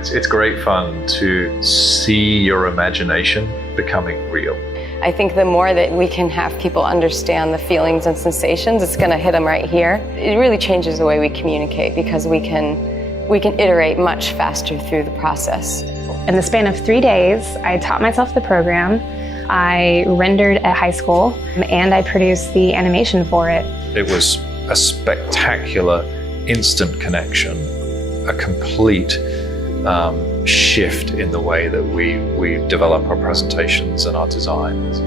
It's great fun to see your imagination becoming real. I think the more that we can have people understand the feelings and sensations, it's going to hit them right here. It really changes the way we communicate because we can iterate much faster through the process. In the span of 3 days, I taught myself the program, I rendered at high school, and I produced the animation for it. It was a spectacular instant connection, a complete shift in the way that we develop our presentations and our designs.